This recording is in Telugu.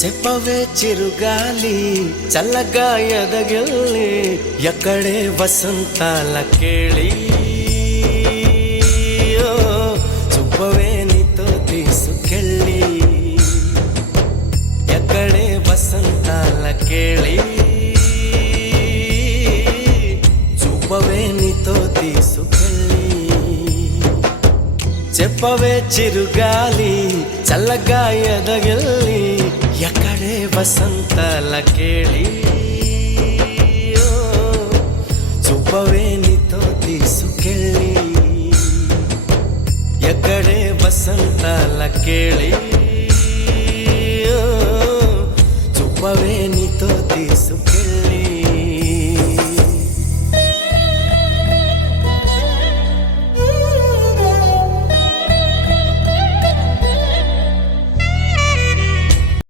చెప్పవే చిరుగాలి చల్లగా ఎదగిల్లి ఎక్కడే వసంతాల కేళి చూపవే నీతో తీసుకెళ్ళి ఎక్కడే వసంతాల కేళి చూపవే నీతో తీసుకెళ్ళి చెప్పవే చిరుగాలి చల్లగా ఎదగిల్లి ఎక్కడే వసంతాల కేళి చూపవే నీతో తీసుకెళ్ళి ఎక్కడే వసంతాల కేళి